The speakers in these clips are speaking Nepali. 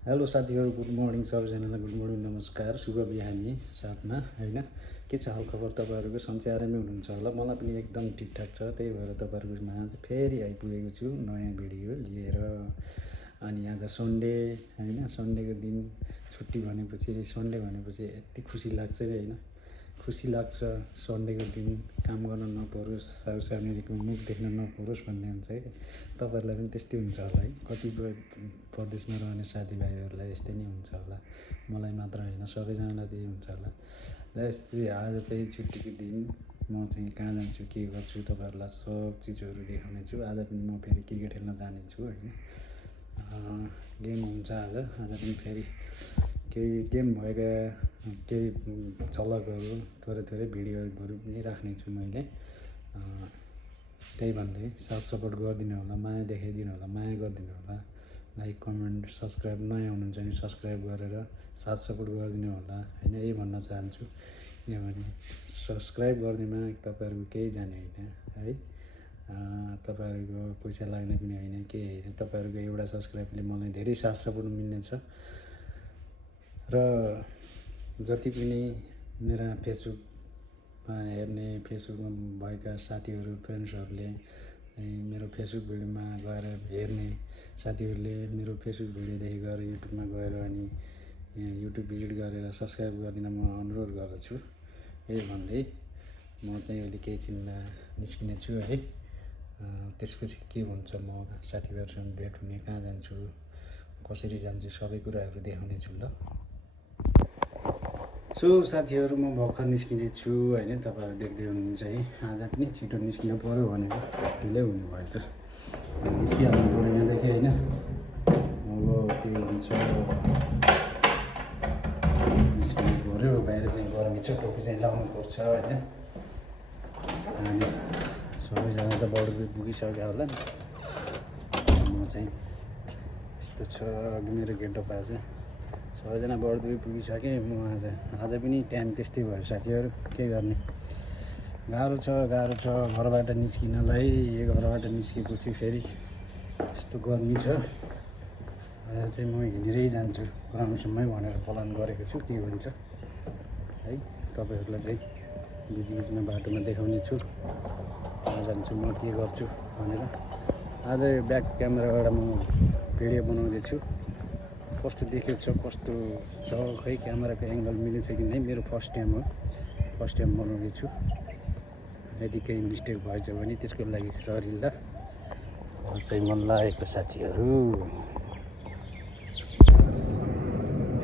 हेलो साथीहरू, गुड मर्निङ सबैजनालाई। गुड मर्निङ, नमस्कार, शुभ बिहानी साथमा होइन। के छ हालखबर तपाईँहरूको? सन्चै आरामै हुनुहुन्छ होला। मलाई पनि एकदम ठिकठाक छ। त्यही भएर तपाईँहरूको माझ फेरि आइपुगेको छु नयाँ भिडियो लिएर। अनि आज सन्डे होइन, सन्डेको दिन छुट्टी भनेपछि यति खुसी लाग्छ कि होइन, खुसी लाग्छ। सन्डेको दिन काम गर्न नपरोस्, साउसाउनेरीको मुख देख्न नपरोस् भन्ने हुन्छ है। तपाईँहरूलाई पनि त्यस्तै हुन्छ होला है। कतिपय परदेशमा रहने साथीभाइहरूलाई यस्तै नै हुन्छ होला। मलाई मात्र होइन, सबैजनालाई त्यही हुन्छ होला। र आज चाहिँ छुट्टीको दिन म चाहिँ कहाँ जान्छु, के गर्छु, तपाईँहरूलाई सब चिजहरू देखाउने छु। आज पनि म फेरि क्रिकेट खेल्न जानेछु होइन। गेम हुन्छ आज पनि फेरि केही गेम भएका केही झलकहरू, थोरै भिडियोहरू पनि राख्नेछु मैले। त्यही भन्दै साथ सपोर्ट गरिदिनु होला, माया देखाइदिनु होला, माया गरिदिनु होला। लाइक, कमेन्ट, सब्सक्राइब, नयाँ हुनुहुन्छ भने सब्सक्राइब गरेर साथ सपोर्ट गरिदिनु होला होइन। यही भन्न चाहन्छु, किनभने सब्सक्राइब गर्नेमा तपाईँहरूको केही जाने होइन है। तपाईँहरूको पैसा लाग्ने पनि होइन, केही होइन। तपाईँहरूको एउटा सब्सक्राइबले मलाई धेरै साथ सपोर्ट मिल्नेछ। र जति पनि मेरा फेसबुकमा हेर्ने, फेसबुकमा भएका साथीहरू, फ्रेन्ड्सहरूले मेरो फेसबुक भिडियोमा गएर हेर्ने साथीहरूले मेरो फेसबुक भिडियोदेखि गएर युट्युबमा गएर अनि युट्युब भिजिट गरेर सब्सक्राइब गरिदिन म अनुरोध गर्दछु। यही भन्दै म चाहिँ अहिले केही छिनमा निस्किने छु है। त्यसपछि के हुन्छ, म साथीभाइहरूसँग भेट हुने, कहाँ जान्छु, कसरी जान्छु, सबै कुराहरू देखाउने छु ल। सो साथीहरू, म भर्खर निस्किँदैछु होइन। तपाईँहरू देख्दै हुनुहुन्छ है। आज पनि छिटो निस्किनु पऱ्यो भनेर ढिलै हुने भयो त। निस्किहाल्नु पऱ्यो यहाँदेखि होइन। अब के हुन्छ, निस्किनु पऱ्यो। बाहिर चाहिँ गर्मी छ, टोपी चाहिँ लाउनु पर्छ होइन। अनि सबैजना त बढी पुगिसक्यो होला नि। म चाहिँ यस्तो छ, अघि मेरो गेटअप आज सबैजना बढी पुगिसकेँ। म आज पनि टाइम त्यस्तै भयो साथीहरू। के गर्ने, गाह्रो छ घरबाट निस्किनलाई। घरबाट निस्केपछि फेरि यस्तो गर्मी छ। आज चाहिँ म हिँडेरै जान्छु ग्राउन्डसम्मै भनेर प्लान गरेको छु। के हुन्छ है, तपाईँहरूलाई चाहिँ बिचबिचमा बाटोमा देखाउने छु कहाँ जान्छु, म के गर्छु भनेर। आज ब्याक क्यामेराबाट म भिडियो बनाउँदैछु। कस्तो देखेको छ, कस्तो छ खै, क्यामेराको एङ्गल मिलेछ कि नै। मेरो फर्स्ट टाइम हो, फर्स्ट टाइम बनाउँदैछु। यदि केही मिस्टेक भएछ भने त्यसको लागि सरी ल। चाहिँ मन लागेको साथीहरू।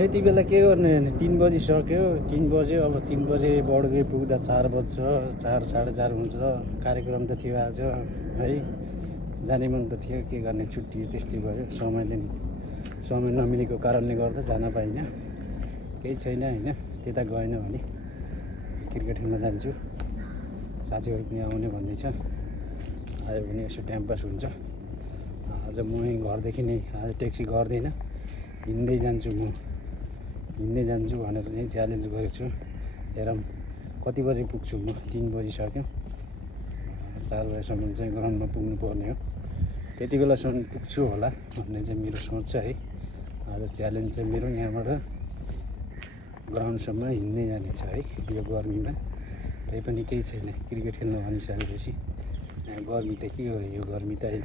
यति बेला के गर्नु हेर्ने, 3 बजिसक्यो, 3 बज्यो। अब 3 बजे बढ्दै पुग्दा 4 बज्छ, 4 साढे 4 हुन्छ। कार्यक्रम त थियो आज है, जाने मन त थियो, के गर्ने, छुट्टी त्यस्तै भयो। समय नमिलेको कारणले गर्दा जान पाइनँ। केही छैन होइन। त्यता गएन भने क्रिकेट खेल्न जान्छु। साथीहरू पनि आउने भन्दैछ, आयो भने यसो टाइम पास हुन्छ। आज म घरदेखि नै आज ट्याक्सी गर्दैन, हिँड्दै जान्छु भनेर चाहिँ च्यालेन्ज गरेको छु। हेरौँ कति बजे पुग्छु म। 3 बजिसक्यो, 4 बजेसम्म चाहिँ ग्राउन्डमा पुग्नु पर्ने हो। त्यति बेलासम्म पुग्छु होला भन्ने चाहिँ मेरो सोच छ है। आज च्यालेन्ज चाहिँ मेरो यहाँबाट ग्राउन्डसम्म हिँड्दै जाने छ है यो गर्मीमा। त्यही पनि केही छैन, क्रिकेट खेल्न भनिसकेपछि गर्मी त के हो, यो गर्मी त होइन,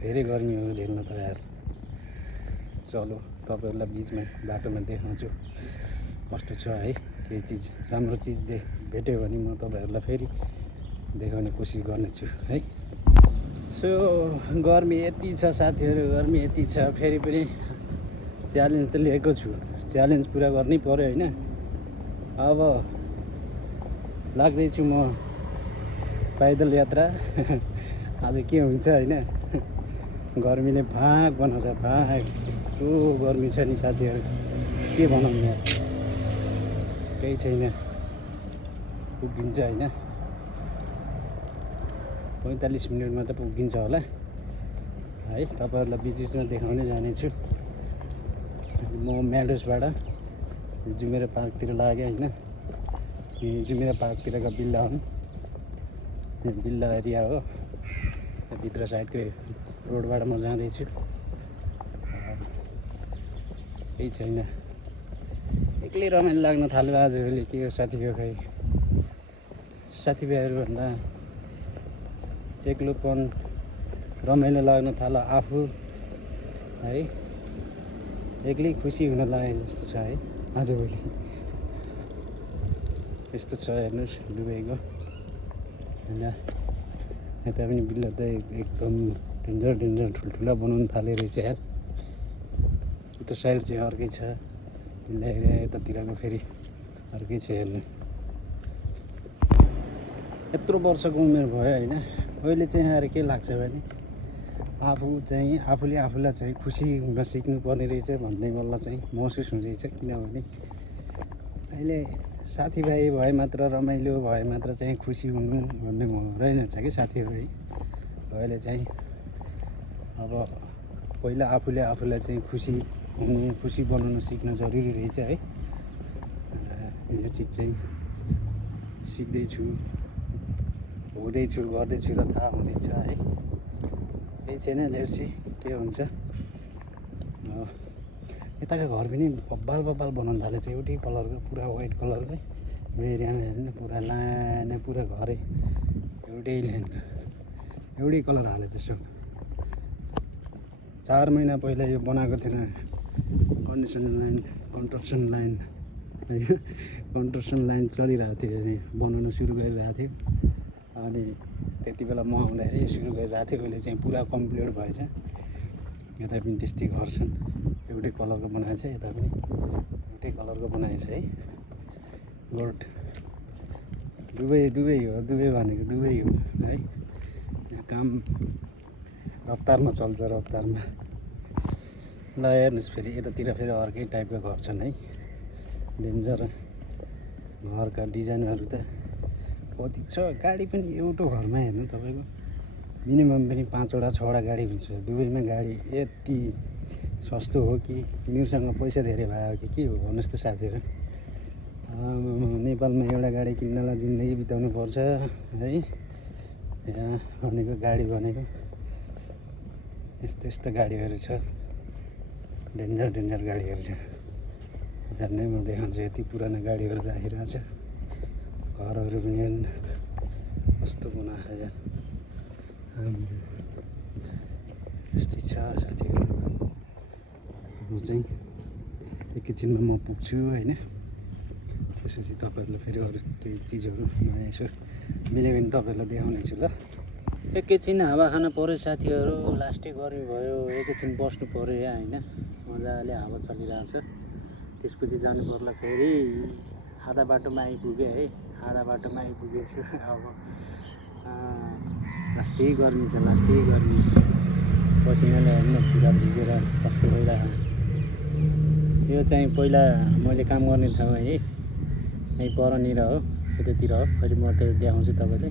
धेरै गर्मीहरू झेल्न तयार। चलो तपाईँहरूलाई बिचमा बाटोमा देखाउँछु कस्तो छ है। केही चिज, राम्रो चिज भेट्यो भने म तपाईँहरूलाई फेरि देखाउने कोसिस गर्नेछु है। सो गर्मी यति छ साथीहरू, गर्मी यति छ। फेरि पनि च्यालेन्ज त लिएको छु, च्यालेन्ज पुरा गर्नै पऱ्यो होइन। अब लाग्दैछु म पैदल यात्रा। आज के हुन्छ होइन। गर्मीले भाग बनाउँछ, भाग। यस्तो गर्मी छ नि साथीहरू, के बनाउनु यार। केही छैन, पुगिन्छ होइन। 45 मिनटमा त पुगिन्छ होला है। तपाईँहरूलाई बिचमा देखाउँदै जानेछु। म म्याडोसबाट जुमेरा पार्कतिर लागेँ होइन। जुमेरा पार्कतिरका बिल्ला हुन्, बिल्ला एरिया हो। भित्र साइडको रोडबाट म जाँदैछु। केही छैन। एक्लै रमाइलो लाग्न थाल्यो आजभोलि। के हो साथीको खै साथीभाइहरूभन्दा एक्लोपन रमाइलो लाग्न थाल्यो आफू है। एक्लै खुसी हुन लाग्यो जस्तो छ है आजभोलि। यस्तो छ हेर्नुहोस् दुबईको होइन। यता पनि बिल्ला त एकदम डेन्जर ठुल्ठुला बनाउनु थाले रहेछ यार। उता साइड चाहिँ अर्कै छ बिल्ला एरिया, यतातिरको फेरि अर्कै छ हेर्नु। यत्रो वर्षको उमेर भयो होइन। अहिले चाहिँ आएर के लाग्छ भने आफू चाहिँ आफूले आफूलाई चाहिँ खुसी हुन सिक्नु पर्ने रहेछ भन्ने मलाई चाहिँ महसुस हुँदैछ। किनभने अहिले साथीभाइ भए मात्र रमाइलो भए मात्र चाहिँ खुसी हुनु भन्ने रहेनछ कि साथीहरू है। अहिले चाहिँ अब पहिला आफूले आफूलाई चाहिँ खुसी हुनु खुसी बनाउन सिक्न जरुरी रहेछ है। यो चिज चाहिँ सिक्दैछु हुँदैछु गर्दैछु र थाहा हुँदैछ है। केही छैन, लेट्स सी के हुन्छ। यताको घर पनि बब्बाल बनाउनु थालेछ एउटै कलरको, पुरा वाइट कलरकै। यो एरियामा हेर्नु पुरा लाने पुरा घरै एउटै लाइनको एउटै कलर हालेछ सब। 4 महिना पहिला यो बनाएको थिएन कन्स्ट्रक्सन लाइन चलिरहेको थियो, बनाउन सुरु गरिरहेको थियो। अनि त्यति बेला म आउँदाखेरि सुरु गरिरहेको थियो। अहिले चाहिँ पुरा कम्प्लिट भएछ। यता पनि त्यस्तै घर छन्, एउटै कलरको बनाएछ। यता पनि एउटै कलरको बनाएछ है। गुड। दुबई हो, दुबई भनेको दुबई हो है। काम रफ्तारमा चल्छ, रफ्तारमा। ल हेर्नुहोस् फेरि यतातिर फेरि अर्कै टाइपका घर छन् है। डेन्जर घरका डिजाइनहरू त कति छ। गाडी पनि एउटो घरमा हेर्नु तपाईँको मिनिमम पनि 5वटा 6वटा गाडी हुन्छ। दुबईमा गाडी यति सस्तो हो कि यिनीहरूसँग पैसा धेरै भयो कि के हो भन्नुहोस् त साथीहरू। नेपालमा एउटा गाडी किन्नलाई जिन्दगी बिताउनु पर्छ है। यहाँ भनेको गाडी भनेको यस्तो गाडीहरू छ, डेन्जर गाडीहरू छ। हेर्नै म देखाउँछु, यति पुरानो गाडीहरू राखिरहेको छ। घरहरू पनि कस्तो बनाएको यार। यस्तै छ साथीहरू। म चाहिँ एकैछिनमा म पुग्छु होइन। त्यसपछि तपाईँहरूलाई फेरि अरू केही चिजहरू नयाँ यसो मिल्यो भने तपाईँहरूलाई देखाउने छु ल। एकैछिन हावा खान पऱ्यो साथीहरू। लास्टै गर्मी भयो, एकैछिन बस्नु पऱ्यो यहाँ होइन। मजाले हावा चलिरहेको छ। त्यसपछि जानु पर्ला फेरि। आधा बाटोमा आइपुगेँ है, आधा बाटोमा आइपुगेछु। अब लास्टै गर्मी छ, लास्टै गर्मी। पसिनाले हेर्नु पुरा भिजेर कस्तो भइरहेको। यो चाहिँ पहिला मैले काम गर्ने ठाउँ है, यहीँ परनिर हो, यतातिर हो। अहिले म त देखाउँछु तपाईँलाई।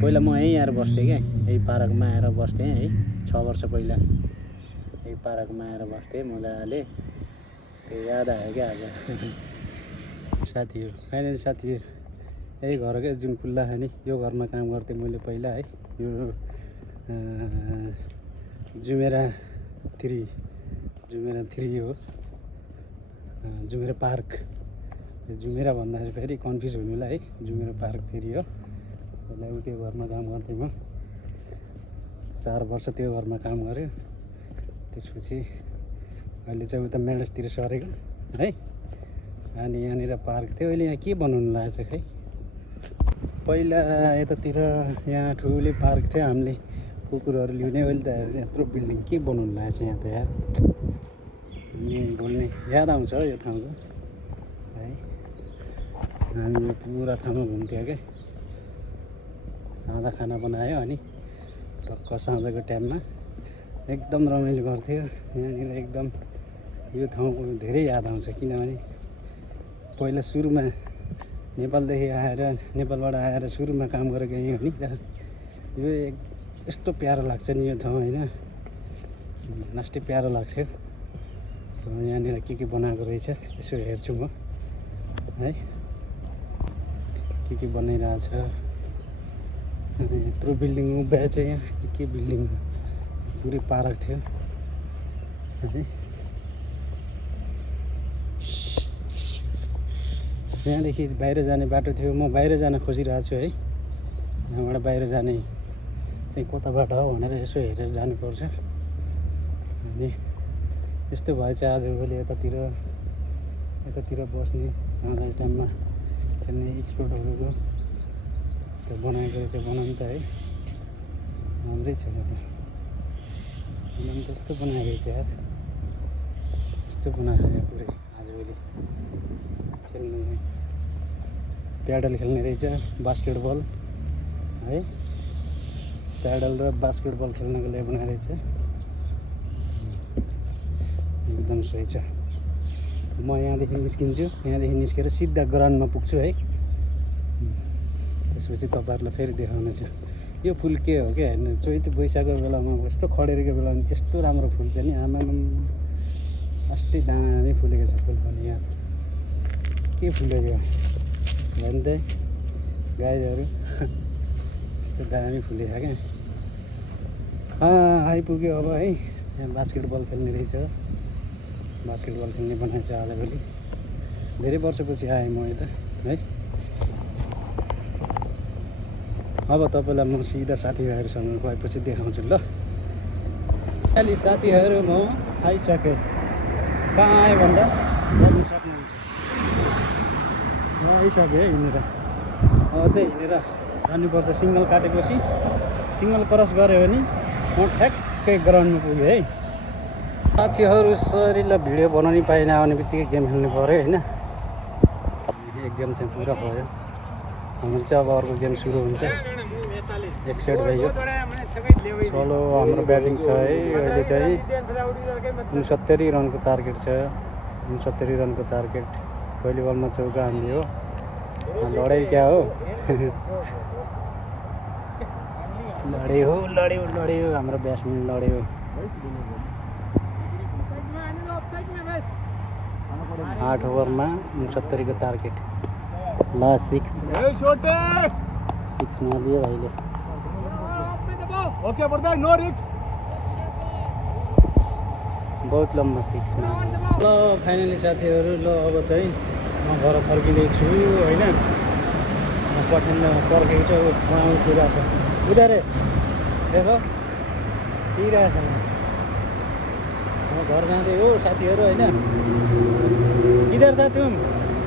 पहिला म यहीँ आएर बस्थेँ क्या, यही पार्कमा आएर बस्थेँ है। 6 वर्ष पहिला यही पार्कमा आएर बस्थेँ मजाले। त्यो याद आयो क्या आज। साथीहरू फाइनली साथीहरू यही घर क्या जुन खुल्ला छ नि, यो घरमा काम गर्थेँ मैले पहिला है। यो जुमेरा 3 हो, जुमेरा पार्क। जुमेरा भन्दाखेरि फेरि कन्फ्युज हुनुलाई है। जुमेरा पार्क 3 हो। पहिला त्यो घरमा काम गर्थेँ म। 4 वर्ष त्यो घरमा काम गरेँ। त्यसपछि अहिले चाहिँ उता मेडल्सतिर सरेको है। अनि यहाँनिर पार्क थियो। अहिले यहाँ के बनाउनु लागेको छ खै। पहिला यतातिर यहाँ ठुलै पार्क थियो, हामीले कुकुरहरू ल्याउने। अहिले त यत्रो बिल्डिङ के बनाउनु लागेको छ यहाँ त यार। अनि बोल्ने याद आउँछ यो ठाउँको है। हामी यो पुरा ठाउँमा घुम्थ्यौँ क्या। साँझ खाना बनायो अनि टक्क साँझको टाइममा एकदम रमाइलो गर्थ्यो यहाँनिर। एकदम यो ठाउँको धेरै याद आउँछ। किनभने पहिला सुरुमा नेपालबाट आएर सुरुमा काम गरेको यहीँ हो नि त। यो यस्तो प्यारो लाग्छ नि यो ठाउँ होइन। लास्टै प्यारो लाग्छ। यहाँनिर के बनाएको रहेछ यसो हेर्छु म है। के बनाइरहेछ। यत्रो बिल्डिङ उभिएको छ यहाँ। के बिल्डिङ पुरै पार्क थियो है। यहाँदेखि बाहिर जाने बाटो थियो, म बाहिर जान खोजिरहेको छु है। यहाँबाट बाहिर जाने चाहिँ कता बाटो हो भनेर यसो हेरेर जानुपर्छ। अनि यस्तो भएछ आजभोलि यतातिर बस्ने सधैँ टाइममा खेल्ने स्पोर्टहरूको त्यो बनाएको रहेछ बनाउनु त है, राम्रै छ त बनाउनु त। यस्तो बनाएको रहेछ यार, यस्तो बनाएको पुरै आजभोलि खेल्ने प्याडल खेल्ने रहेछ, बास्केटबल है। प्याडल र बास्केटबल खेल्नको लागि बनाएको रहेछ, एकदम सही छ। म यहाँदेखि निस्किन्छु, यहाँदेखि निस्केर सिधा ग्राउन्डमा पुग्छु है। त्यसपछि तपाईँहरूलाई फेरि देखाउनेछु यो फुल के हो क्या। हेर्नु, चैते वैशाखको बेलामा यस्तो खडेरीको बेलामा यस्तो राम्रो फुल्छ नि, आमामा अस्ति दामी फुलेको छ फुल पनि। यहाँ के फुलेको भन्दै गाईहरू यस्तो दामी फुलेछ क्या। आइपुग्यो अब है। यहाँ बास्केटबल खेल्ने रहेछ, बास्केटबल खेल्ने बनाएछ आजभोलि। धेरै वर्षपछि आएँ म यता है। अब तपाईँलाई म सिधा साथीभाइहरूसँग गएपछि देखाउँछु ल। अहिले साथीहरू म आइसकेँ। कहाँ आएँ भन्दा हेर्न सक्नुहुन्छ, म आइसकेँ है हिँडेर। अब चाहिँ हिँडेर जानुपर्छ, सिग्नल काटेपछि सिग्नल क्रस गऱ्यो भने म ठ्याक्कै ग्राउन्डमा पुगेँ है। साथीहरू शरीरलाई भिडियो बनाउनै पाइनँ, आउने बित्तिकै गेम खेल्नु पऱ्यो होइन। एक गेम चाहिँ पुरा भयो, हाम्रो चाहिँ अब अर्को गेम सुरु हुन्छ। एक सेट भयो। चलो हाम्रो ब्याटिङ छ है। अहिले चाहिँ 69 रनको टार्गेट छ, 69 रनको टार्गेट। पहिलो बलमा चौका हान्दियो, लडाइ क्या हो लड्यो हाम्रो ब्याट्सम्यान लड्यो। 8 ओभरमा 69 को टार्गेट। लास्ट 6 नलियो अहिले। Okay brother, no risk. बहुत लम्बा 6 मा। ल फाइनली साथीहरू, ल अब चाहिँ म घर फर्किँदैछु होइन। म पठाउन पर्खेको छु, बनाउनु कुरा छ उधारे देखो पिरहेछ। म घर जाँदै हो साथीहरू होइन। किधर था तुम,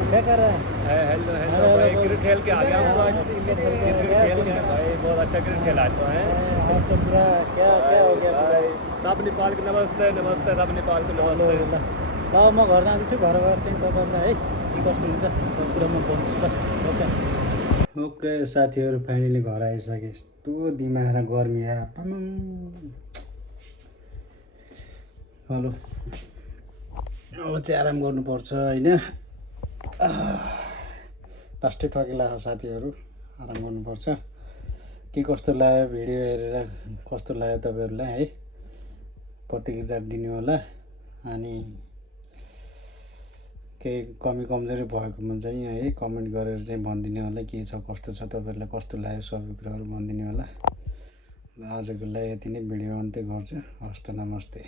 क्या कर रहा है? हेलो भाई, क्रिकेट खेल के आ गया हूँ आज। क्रिकेट खेल के भाई बहुत अच्छा क्रिकेट खेला तो है। आज तो पूरा क्या हो गया भाई? सब नेपाल को नमस्ते, नमस्ते सब नेपाल को नमस्ते। ल म घर जाँदैछु, घर गएर चाहिँ तपाईँहरूलाई है के कस्तो हुन्छ कुरा म भन्छु ल। ओके साथीहरू, फाइनली घर आइसकेँ। यस्तो दिमाग गर्मी आयो। हेलो, अब चाहिँ आराम गर्नुपर्छ होइन। लास्टै थकिला साथीहरू, आराम गर्नुपर्छ। के कस्तो लाग्यो भिडियो हेरेर, कस्तो लाग्यो तपाईँहरूलाई है, प्रतिक्रिया दिनु होला। अनि केही कमी कमजोरी भएकोमा चाहिँ है कमेन्ट गरेर चाहिँ भनिदिनु होला, के छ कस्तो छ, तपाईँहरूलाई कस्तो लाग्यो सबै कुराहरू भनिदिनु होला। आजको लागि यति नै, भिडियो अन्त्य गर्छु। हस्त नमस्ते।